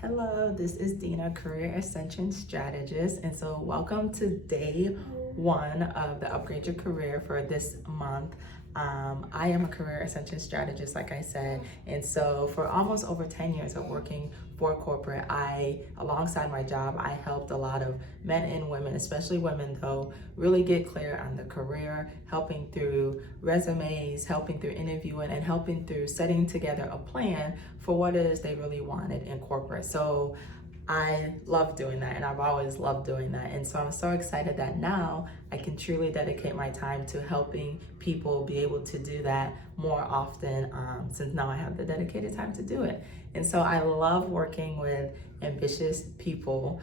Hello, this is Dina, Career Ascension Strategist, and so welcome to day one of the Upgrade Your Career for this month. I am a Career Ascension Strategist, like I said, and so for almost over 10 years of working for corporate, alongside my job, I helped a lot of men and women, especially women though, really get clear on the career, helping through resumes, helping through interviewing, and helping through setting together a plan for what it is they really wanted in corporate. So I love doing that, and I've always loved doing that. And so I'm so excited that now I can truly dedicate my time to helping people be able to do that more often, since now I have the dedicated time to do it. And so I love working with ambitious people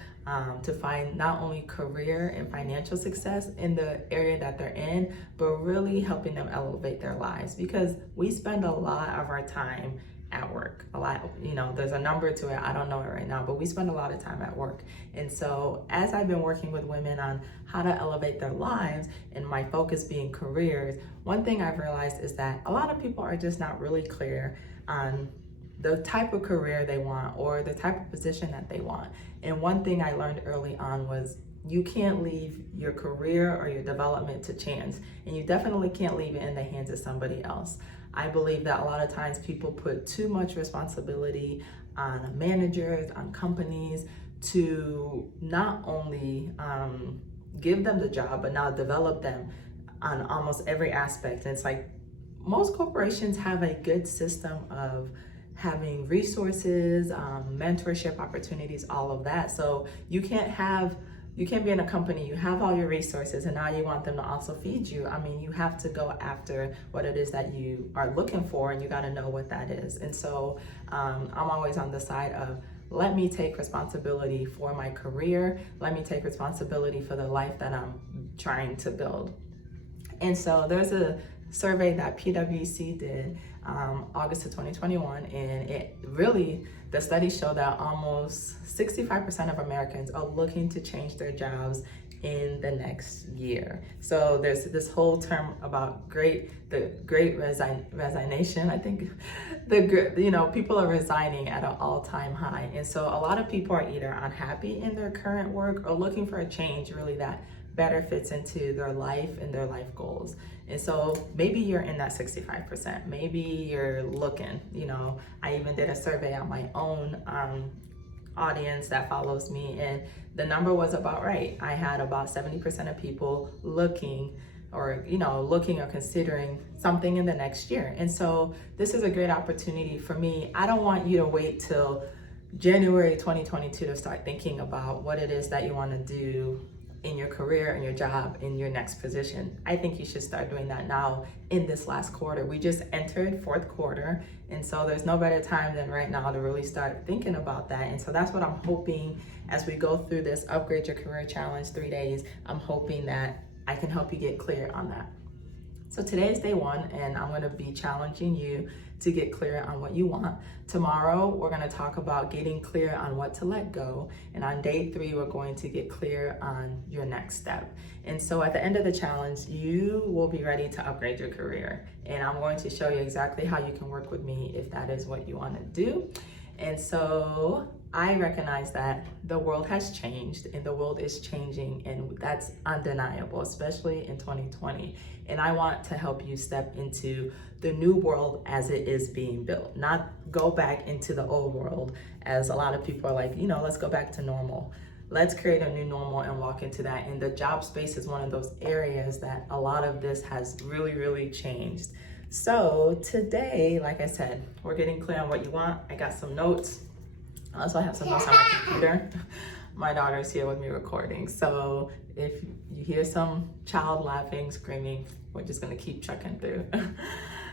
to find not only career and financial success in the area that they're in, but really helping them elevate their lives, because we spend a lot of our time at work. A lot, there's a number to it, I don't know it right now, but we spend a lot of time at work. And so as I've been working with women on how to elevate their lives, and my focus being careers, one thing I've realized is that a lot of people are just not really clear on the type of career they want or the type of position that they want. And one thing I learned early on was you can't leave your career or your development to chance, and you definitely can't leave it in the hands of somebody else. I believe that a lot of times people put too much responsibility on managers, on companies, to not only give them the job, but now develop them on almost every aspect. And it's like most corporations have a good system of having resources, mentorship opportunities, all of that. So you can't be in a company, you have all your resources, and now you want them to also feed you. I mean, you have to go after what it is that you are looking for, and you got to know what that is. And so I'm always on the side of, let me take responsibility for my career. Let me take responsibility for the life that I'm trying to build. And so there's a survey that PwC did August of 2021, and the study showed that almost 65% of Americans are looking to change their jobs in the next year. So there's this whole term about the Great Resignation. I think people are resigning at an all-time high, and so a lot of people are either unhappy in their current work or looking for a change really that better fits into their life and their life goals. And so maybe you're in that 65%. Maybe you're looking, I even did a survey on my own audience that follows me, and the number was about right. I had about 70% of people looking or considering something in the next year. And so this is a great opportunity for me. I don't want you to wait till January 2022 to start thinking about what it is that you want to do in your career, in your job, in your next position. I think you should start doing that now in this last quarter. We just entered fourth quarter, and so there's no better time than right now to really start thinking about that. And so that's what I'm hoping as we go through this Upgrade Your Career Challenge 3 days. I'm hoping that I can help you get clear on that. So today is day one, and I'm going to be challenging you to get clear on what you want. Tomorrow, we're going to talk about getting clear on what to let go. And on day 3, we're going to get clear on your next step. And so at the end of the challenge, you will be ready to upgrade your career. And I'm going to show you exactly how you can work with me if that is what you want to do. And so I recognize that the world has changed, and the world is changing, and that's undeniable, especially in 2020. And I want to help you step into the new world as it is being built, not go back into the old world, as a lot of people are like, let's go back to normal. Let's create a new normal and walk into that. And the job space is one of those areas that a lot of this has really, really changed. So today, like I said, we're getting clear on what you want. I got some notes. I also have some notes on my computer. My daughter's here with me recording. So if you hear some child laughing, screaming, we're just gonna keep checking through.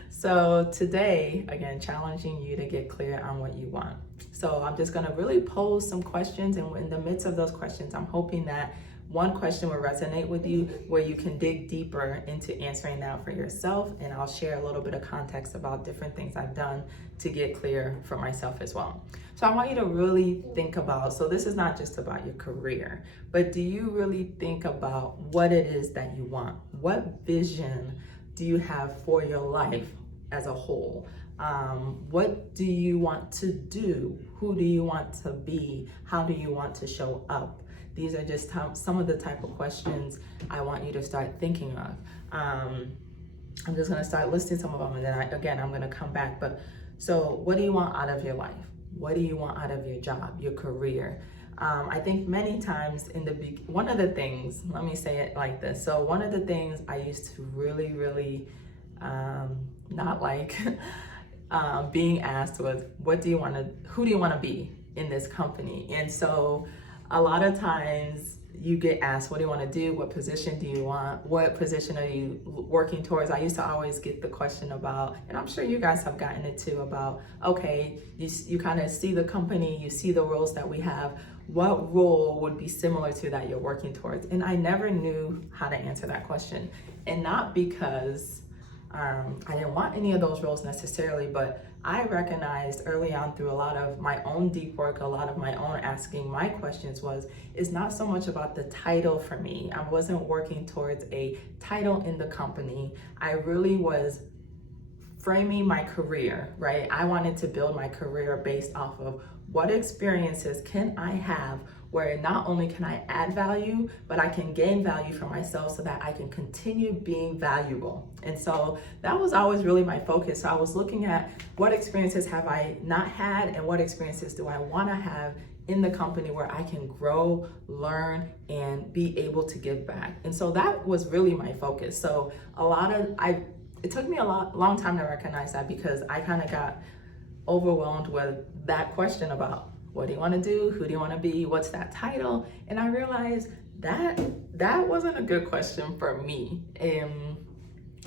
So today, again, challenging you to get clear on what you want. So I'm just gonna really pose some questions, and in the midst of those questions, I'm hoping that one question will resonate with you where you can dig deeper into answering that for yourself, and I'll share a little bit of context about different things I've done to get clear for myself as well. So I want you to really think about, so this is not just about your career, but do you really think about what it is that you want? What vision do you have for your life as a whole? What do you want to do? Who do you want to be? How do you want to show up? These are just some of the type of questions I want you to start thinking of. I'm just gonna start listing some of them, and then I'm gonna come back. But so what do you want out of your life? What do you want out of your job, your career? I think many times one of the things, let me say it like this. So one of the things I used to really not like being asked was, who do you want to be in this company? And so a lot of times you get asked, what do you want to do? What position do you want? What position are you working towards? I used to always get the question about, and I'm sure you guys have gotten it too, about, okay, you kind of see the company, you see the roles that we have. What role would be similar to that you're working towards? And I never knew how to answer that question. And not because I didn't want any of those roles necessarily, but I recognized early on through a lot of my own deep work, a lot of my own asking my questions it's not so much about the title for me. I wasn't working towards a title in the company. I really was framing my career, right? I wanted to build my career based off of what experiences can I have where not only can I add value, but I can gain value for myself so that I can continue being valuable. And so that was always really my focus. So I was looking at what experiences have I not had and what experiences do I want to have in the company where I can grow, learn, and be able to give back. And so that was really my focus. So it took me a long time to recognize that, because I kind of got overwhelmed with that question about, what do you want to do? Who do you want to be? What's that title? And I realized that wasn't a good question for me.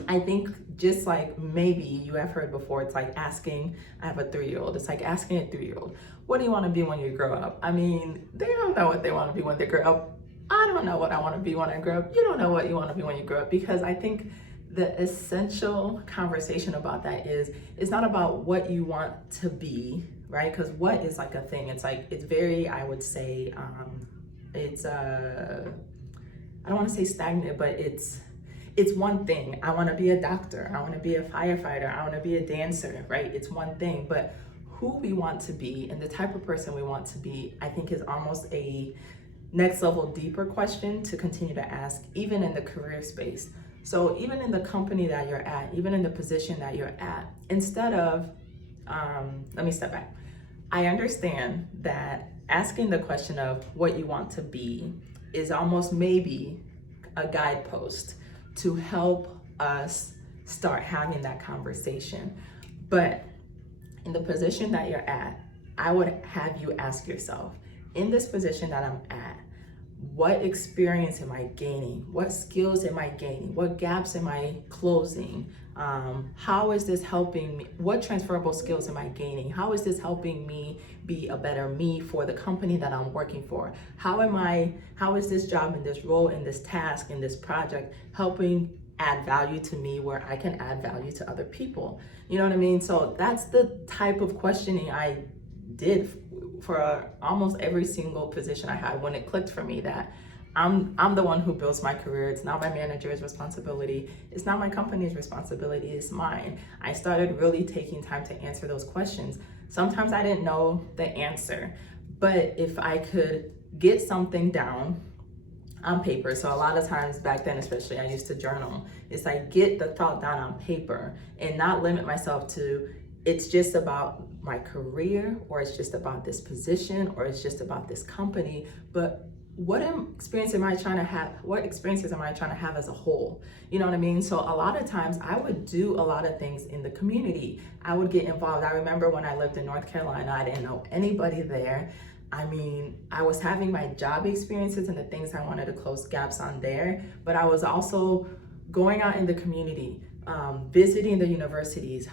I think just like maybe you have heard before, it's like asking, I have a 3-year-old. It's like asking a 3-year-old, what do you want to be when you grow up? I mean, they don't know what they want to be when they grow up. I don't know what I want to be when I grow up. You don't know what you want to be when you grow up, because I think the essential conversation about that is, it's not about what you want to be, right? Because what is like a thing. It's like, it's very, I would say, I don't want to say stagnant, but it's one thing. I want to be a doctor. I want to be a firefighter. I want to be a dancer, right? It's one thing. But who we want to be and the type of person we want to be, I think is almost a next level deeper question to continue to ask, even in the career space. So even in the company that you're at, even in the position that you're at, instead of, let me step back. I understand that asking the question of what you want to be is almost maybe a guidepost to help us start having that conversation. But in the position that you're at, I would have you ask yourself, in this position that I'm at, what experience am I gaining? What skills am I gaining? What gaps am I closing? How is this helping me? What transferable skills am I gaining? How is this helping me be a better me for the company that I'm working for? How is this job and this role and this task and this project helping add value to me where I can add value to other people? You know what I mean? So that's the type of questioning I did for almost every single position I had, when it clicked for me that I'm the one who builds my career. It's not my manager's responsibility. It's not my company's responsibility. It's mine. I started really taking time to answer those questions. Sometimes I didn't know the answer, but if I could get something down on paper. So a lot of times back then, especially, I used to journal. It's like, get the thought down on paper and not limit myself to, it's just about my career, or it's just about this position, or it's just about this company, but what experience am I trying to have? What experiences am I trying to have as a whole? You know what I mean? So a lot of times I would do a lot of things in the community. I would get involved. I remember when I lived in North Carolina, I didn't know anybody there. I mean, I was having my job experiences and the things I wanted to close gaps on there, but I was also going out in the community, visiting the universities,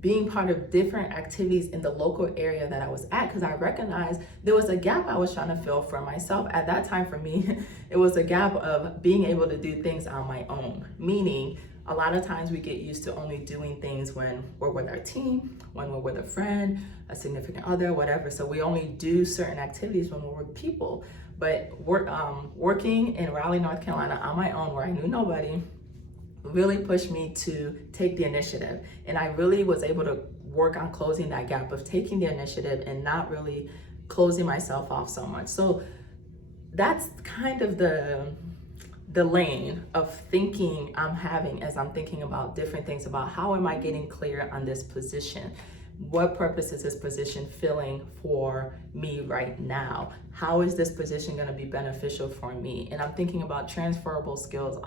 being part of different activities in the local area that I was at, because I recognized there was a gap I was trying to fill for myself. At that time for me, it was a gap of being able to do things on my own, meaning a lot of times we get used to only doing things when we're with our team, when we're with a friend, a significant other, whatever. So we only do certain activities when we're with people. But working in Raleigh, North Carolina on my own, where I knew nobody, really pushed me to take the initiative. And I really was able to work on closing that gap of taking the initiative and not really closing myself off so much. So that's kind of the lane of thinking I'm having as I'm thinking about different things about how am I getting clear on this position? What purpose is this position filling for me right now? How is this position going to be beneficial for me? And I'm thinking about transferable skills,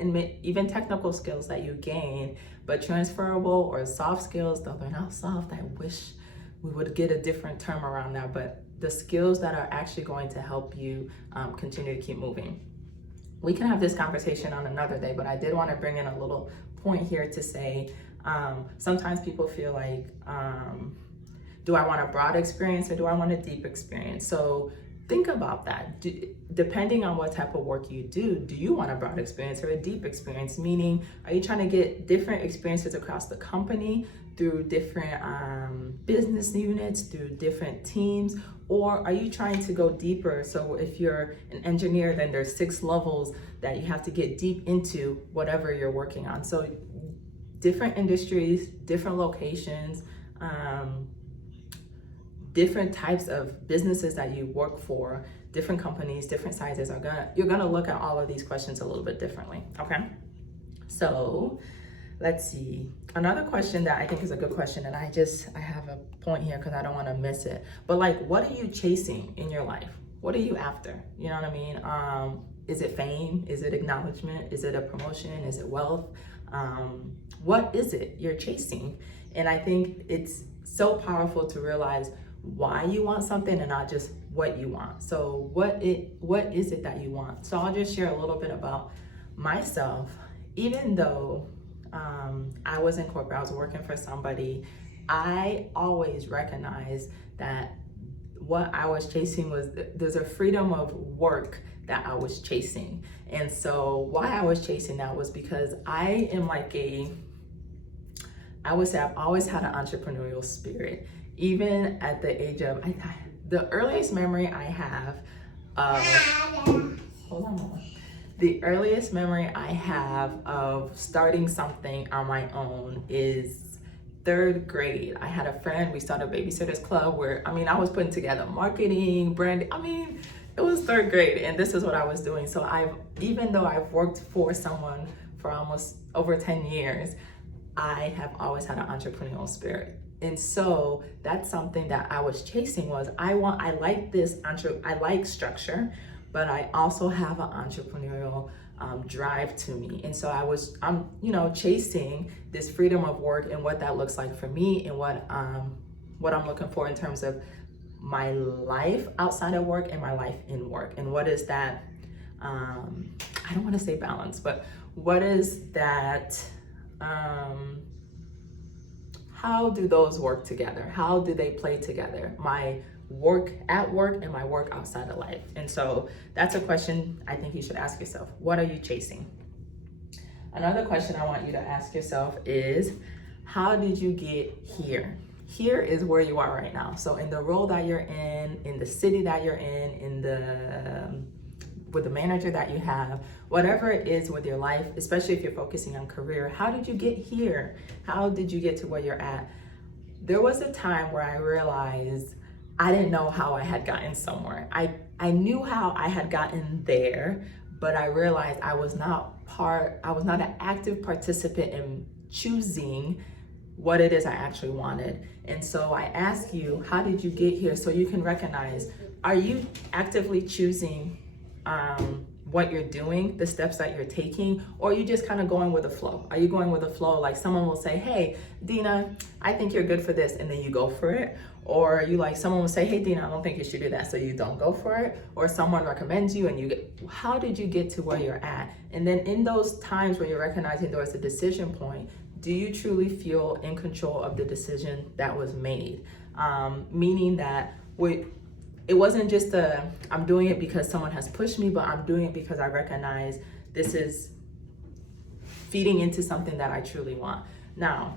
and even technical skills that you gain, but transferable or soft skills, though they're not soft. I wish we would get a different term around that, but the skills that are actually going to help you continue to keep moving. We can have this conversation on another day, but I did want to bring in a little point here to say, sometimes people feel like, do I want a broad experience or do I want a deep experience? So think about that. Depending on what type of work you do you want a broad experience or a deep experience? Meaning, are you trying to get different experiences across the company through different business units, through different teams? Or are you trying to go deeper? So if you're an engineer, then there's 6 levels that you have to get deep into whatever you're working on. So different industries, different locations, different types of businesses that you work for, different companies, different sizes you're gonna look at all of these questions a little bit differently, okay? So let's see. Another question that I think is a good question, and I have a point here because I don't want to miss it. But like, what are you chasing in your life? What are you after? You know what I mean? Is it fame? Is it acknowledgement? Is it a promotion? Is it wealth? What is it you're chasing? And I think it's so powerful to realize why you want something and not just what you want. So what is it that you want? So I'll just share a little bit about myself. Even though I was in corporate, I was working for somebody, I always recognized that what I was chasing was, there's a freedom of work that I was chasing. And so why I was chasing that was because I am like I would say I've always had an entrepreneurial spirit. Even at the age of, the earliest memory I have of, hold on a moment. The earliest memory I have of starting something on my own is 3rd grade. I had a friend, we started a babysitters club where, I was putting together marketing, branding, it was 3rd grade and this is what I was doing. So even though I've worked for someone for almost over 10 years, I have always had an entrepreneurial spirit. And so that's something that I was chasing was, I like structure, but I also have an entrepreneurial drive to me. And so I'm chasing this freedom of work and what that looks like for me and what I'm looking for in terms of my life outside of work and my life in work. And what is that, I don't want to say balance, but what is that, how do those work together? How do they play together? My work at work and my work outside of life. And so that's a question I think you should ask yourself. What are you chasing? Another question I want you to ask yourself is, how did you get here? Here is where you are right now. So in the role that you're in the city that you're in with the manager that you have, whatever it is with your life, especially if you're focusing on career, how did you get here? How did you get to where you're at? There was a time where I realized I didn't know how I had gotten somewhere. I knew how I had gotten there, but I realized I was not an active participant in choosing what it is I actually wanted. And so I ask you, how did you get here? So you can recognize, are you actively choosing what you're doing, the steps that you're taking, or are you just kind of going with the flow? Are you going with the flow? Like someone will say, hey, Dina, I think you're good for this, and then you go for it. Or someone will say, hey, Dina, I don't think you should do that, so you don't go for it. Or someone recommends you and how did you get to where you're at? And then in those times where you're recognizing there was a decision point, do you truly feel in control of the decision that was made? Meaning that it wasn't just I'm doing it because someone has pushed me, but I'm doing it because I recognize this is feeding into something that I truly want. Now,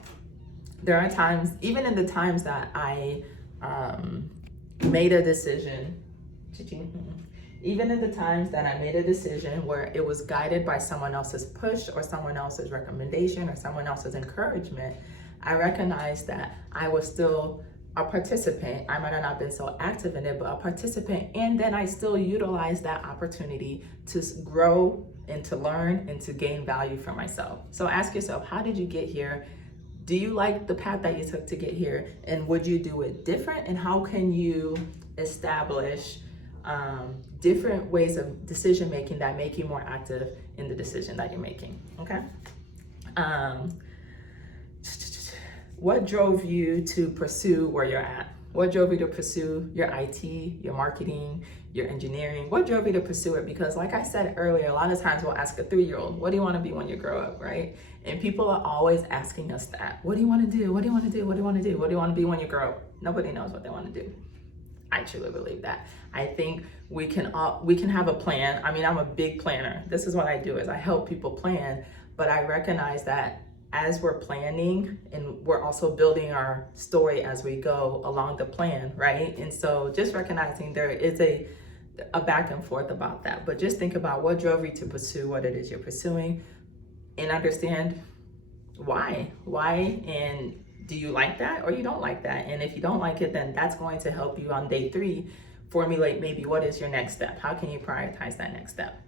there are times, even in the times that I made a decision, Even in the times that I made a decision where it was guided by someone else's push or someone else's recommendation or someone else's encouragement, I recognized that I was still a participant. I might have not been so active in it, but a participant. And then I still utilized that opportunity to grow and to learn and to gain value for myself. So ask yourself, how did you get here? Do you like the path that you took to get here? And would you do it different? And how can you establish different ways of decision making that make you more active in the decision that you're making? Okay. What drove you to pursue where you're at? What drove you to pursue your IT, your marketing, your engineering? What drove you to pursue it? Because like I said earlier, a lot of times we'll ask a 3-year-old, what do you want to be when you grow up, right? And people are always asking us that. What do you want to do? What do you want to do? What do you want to do? What do you want to be when you grow up? Nobody knows what they want to do. I truly believe that. I think we can have a plan. I mean, I'm a big planner. This is what I do, is I help people plan, but I recognize that as we're planning, and we're also building our story as we go along the plan, right? And so just recognizing there is a back and forth about that, but just think about what drove you to pursue what it is you're pursuing, and understand why, and do you like that or you don't like that? And if you don't like it, then that's going to help you on day 3 formulate maybe what is your next step. How can you prioritize that next step?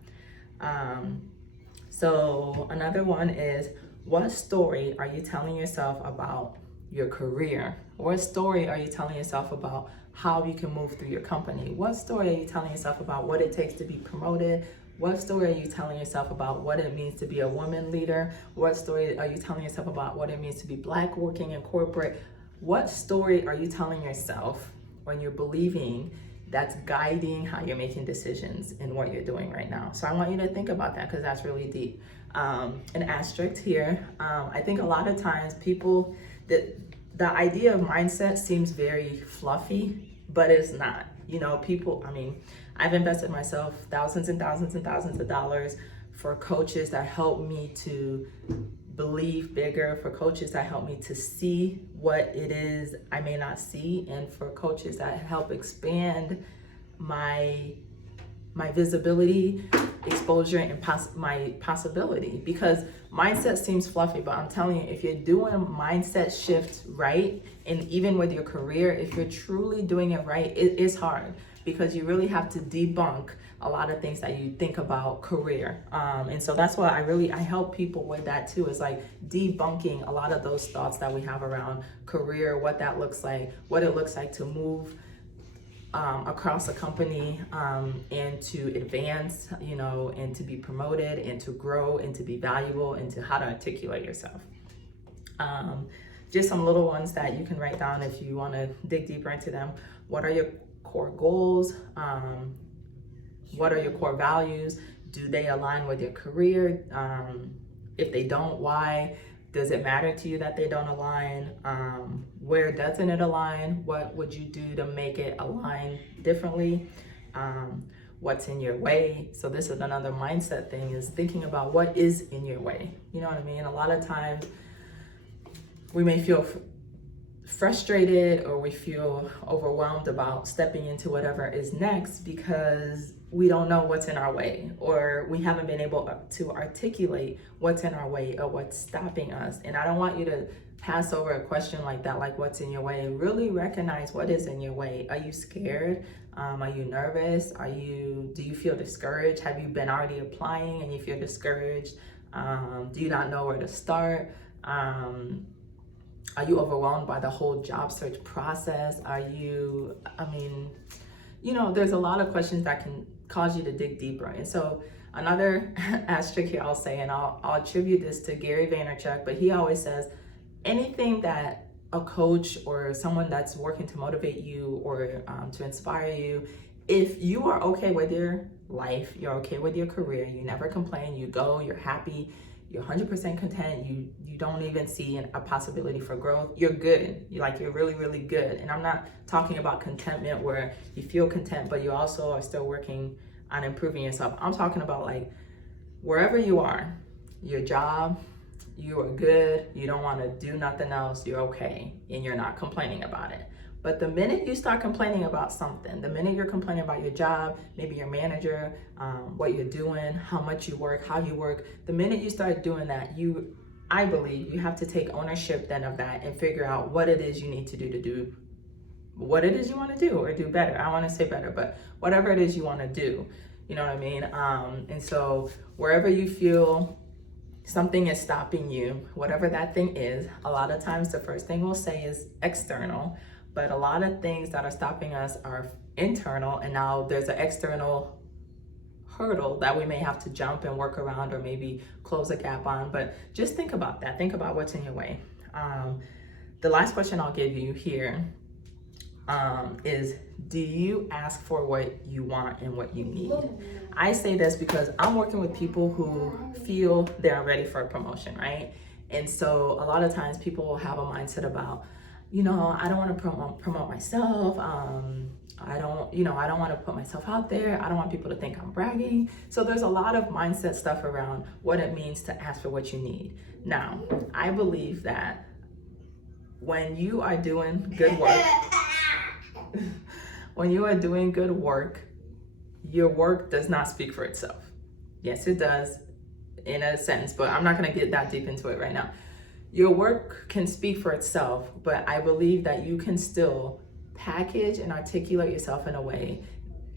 So another one is, what story are you telling yourself about your career? What story are you telling yourself about how you can move through your company? What story are you telling yourself about what it takes to be promoted? What story are you telling yourself about what it means to be a woman leader? What story are you telling yourself about what it means to be Black working in corporate? What story are you telling yourself when you're believing that's guiding how you're making decisions in what you're doing right now? So I want you to think about that, because that's really deep. An asterisk here. I think a lot of times people, the idea of mindset seems very fluffy, but it's not. You know, people, I mean, I've invested myself thousands and thousands and thousands of dollars for coaches that help me to believe bigger, for coaches that help me to see what it is I may not see, and for coaches that help expand my visibility, exposure, and my possibility. Because mindset seems fluffy, but I'm telling you, if you're doing a mindset shift right, and even with your career, if you're truly doing it right, it is hard, because you really have to debunk a lot of things that you think about career. And so that's why I help people with that too, is like debunking a lot of those thoughts that we have around career, what that looks like, what it looks like to move across a company, and to advance, you know, and to be promoted, and to grow, and to be valuable, and to how to articulate yourself. Just some little ones that you can write down if you want to dig deeper into them. What are your core goals? What are your core values? Do they align with your career? If they don't, why? Does it matter to you that they don't align? Where doesn't it align? What would you do to make it align differently? What's in your way? So this is another mindset thing, is thinking about what is in your way. You know what I mean? A lot of times we may feel frustrated, or we feel overwhelmed about stepping into whatever is next because we don't know what's in our way, or we haven't been able to articulate what's in our way or what's stopping us. And I don't want you to pass over a question like that, like what's in your way. Really recognize what is in your way. Are you scared? Are you nervous? Do you feel discouraged? Have you been already applying and you feel discouraged? Do you not know where to start? Are you overwhelmed by the whole job search process? There's a lot of questions that can cause you to dig deeper. And so another asterisk here I'll say, and I'll attribute this to Gary Vaynerchuk, but he always says, anything that a coach or someone that's working to motivate you or to inspire you, if you are okay with your life, you're okay with your career, you never complain, you go, you're happy, you're 100% content, you don't even see a possibility for growth, you're good. You're really, really good. And I'm not talking about contentment where you feel content, but you also are still working on improving yourself. I'm talking about like wherever you are, your job, you are good, you don't want to do nothing else, you're okay, and you're not complaining about it. But the minute you start complaining about something, the minute you're complaining about your job, maybe your manager, what you're doing, how much you work, how you work, the minute you start doing that, I believe you have to take ownership then of that and figure out what it is you need to do what it is you want to do or do better. I want to say better, but whatever it is you want to do, you know what I mean? And so wherever you feel something is stopping you, whatever that thing is, a lot of times the first thing we'll say is external, but a lot of things that are stopping us are internal, and now there's an external hurdle that we may have to jump and work around or maybe close a gap on. But just think about that. Think about what's in your way. The last question I'll give you here is, do you ask for what you want and what you need? I say this because I'm working with people who feel they're ready for a promotion, right? And so a lot of times people will have a mindset about, I don't want to promote myself. I don't want to put myself out there. I don't want people to think I'm bragging. So there's a lot of mindset stuff around what it means to ask for what you need. Now, I believe that when you are doing good work, your work does not speak for itself. Yes, it does in a sense, but I'm not going to get that deep into it right now. Your work can speak for itself, but I believe that you can still package and articulate yourself in a way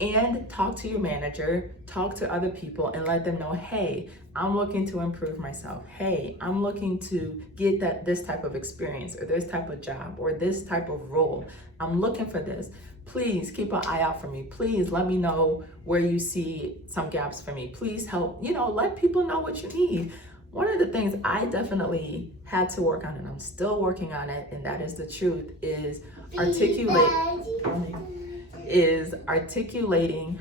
and talk to your manager, talk to other people and let them know, hey, I'm looking to improve myself. Hey, I'm looking to get this type of experience or this type of job or this type of role. I'm looking for this. Please keep an eye out for me. Please let me know where you see some gaps for me. Please help, let people know what you need. One of the things I definitely had to work on, and I'm still working on it, and that is the truth, is articulating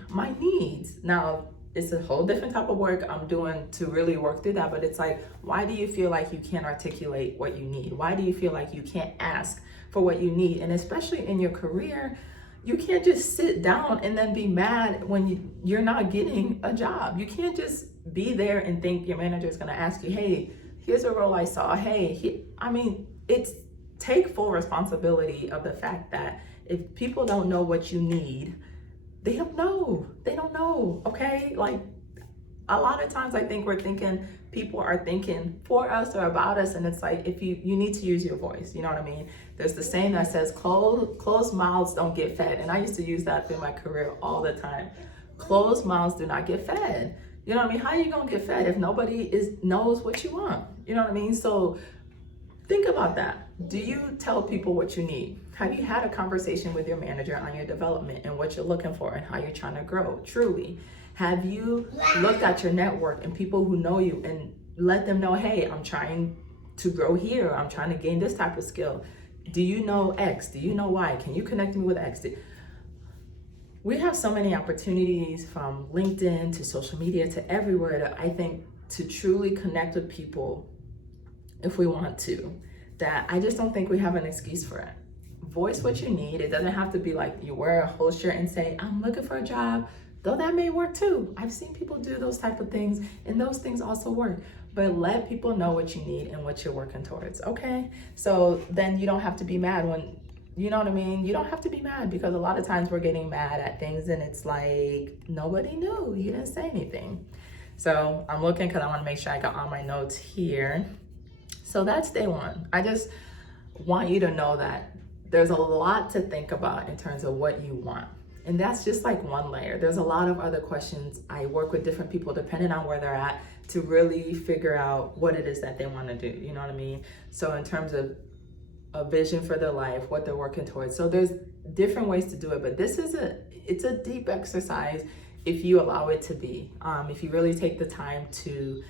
my needs. Now, it's a whole different type of work I'm doing to really work through that, but it's like, why do you feel like you can't articulate what you need? Why do you feel like you can't ask for what you need? And especially in your career, you can't just sit down and then be mad when you're not getting a job. You can't just be there and think your manager is going to ask you, hey, here's a role I saw. It's take full responsibility of the fact that if people don't know what you need, they don't know, okay? Like, a lot of times I think we're thinking people are thinking for us or about us, and it's like, if you need to use your voice, you know what I mean? There's the saying that says closed mouths don't get fed, and I used to use that through my career all the time. Closed mouths do not get fed. You know what I mean? How are you gonna get fed if nobody knows what you want? You know what I mean? So think about that. Do you tell people what you need? Have you had a conversation with your manager on your development and what you're looking for and how you're trying to grow, truly? Have you looked at your network and people who know you and let them know, hey, I'm trying to grow here. I'm trying to gain this type of skill. Do you know X? Do you know Y? Can you connect me with X? We have so many opportunities from LinkedIn to social media to everywhere that I think to truly connect with people if we want to, that I just don't think we have an excuse for it. Voice what you need. It doesn't have to be like you wear a whole shirt and say, I'm looking for a job, though that may work too. I've seen people do those type of things and those things also work. But let people know what you need and what you're working towards, okay? So then you don't have to be mad when, you know what I mean? You don't have to be mad, because a lot of times we're getting mad at things and it's like, nobody knew, you didn't say anything. So I'm looking because I want to make sure I got all my notes here. So that's day one. I just want you to know that there's a lot to think about in terms of what you want. And that's just like one layer. There's a lot of other questions. I work with different people depending on where they're at to really figure out what it is that they want to do. You know what I mean? So in terms of a vision for their life, what they're working towards. So there's different ways to do it, but it's a deep exercise if you allow it to be. If you really take the time to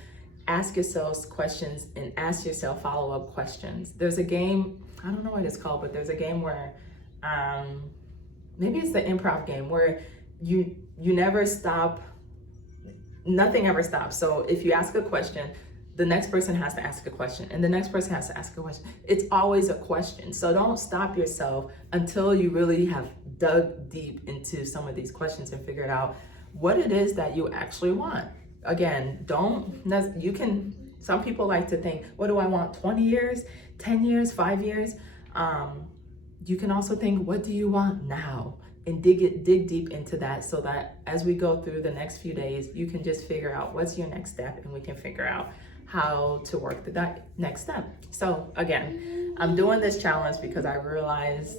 ask yourself questions and ask yourself follow-up questions. There's a game, I don't know what it's called, but there's a game where, maybe it's the improv game where you never stop, nothing ever stops. So if you ask a question, the next person has to ask a question and the next person has to ask a question. It's always a question. So don't stop yourself until you really have dug deep into some of these questions and figured out what it is that you actually want. Again, some people like to think, what do I want? 20 years, 10 years, 5 years? you can also think, what do you want now? And dig deep into that, so that as we go through the next few days, you can just figure out what's your next step, and we can figure out how to work that next step. So again, I'm doing this challenge because I realize,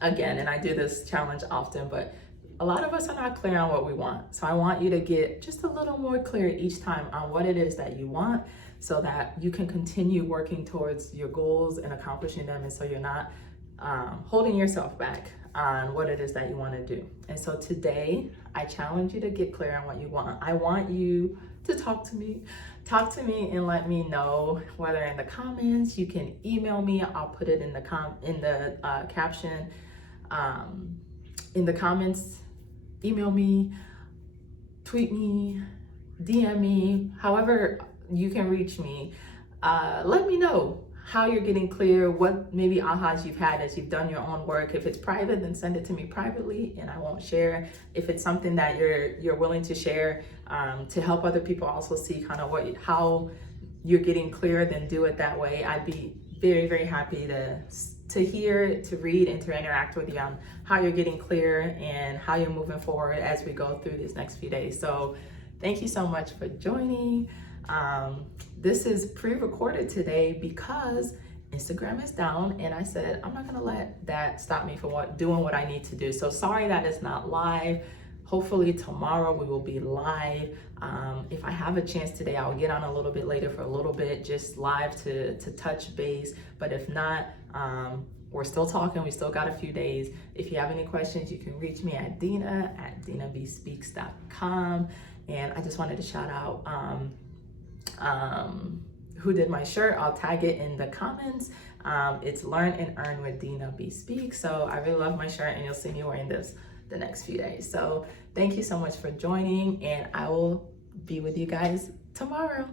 again, and I do this challenge often, but a lot of us are not clear on what we want. So I want you to get just a little more clear each time on what it is that you want, so that you can continue working towards your goals and accomplishing them. And so you're not holding yourself back on what it is that you want to do. And so today, I challenge you to get clear on what you want. I want you to talk to me and let me know, whether in the comments, you can email me. I'll put it in the caption. In the comments, email me, tweet me, DM me, however you can reach me. Let me know how you're getting clear, what maybe ahas you've had as you've done your own work. If it's private, then send it to me privately and I won't share. If it's something that you're willing to share to help other people also see kind of how you're getting clear, then do it that way. I'd be very, very happy to hear, to read, and to interact with you on how you're getting clear and how you're moving forward as we go through these next few days. So thank you so much for joining. This is pre-recorded today because Instagram is down, and I said I'm not gonna let that stop me from doing what I need to do. So sorry that it's not live. Hopefully tomorrow we will be live. If I have a chance today, I'll get on a little bit later for a little bit, just live to touch base. But if not, we're still talking. We still got a few days. If you have any questions, you can reach me at dinabspeaks.com. And I just wanted to shout out who did my shirt. I'll tag it in the comments. It's Learn and Earn with Dina B Speaks. So I really love my shirt, and you'll see me wearing this the next few days. So thank you so much for joining, and I will be with you guys tomorrow.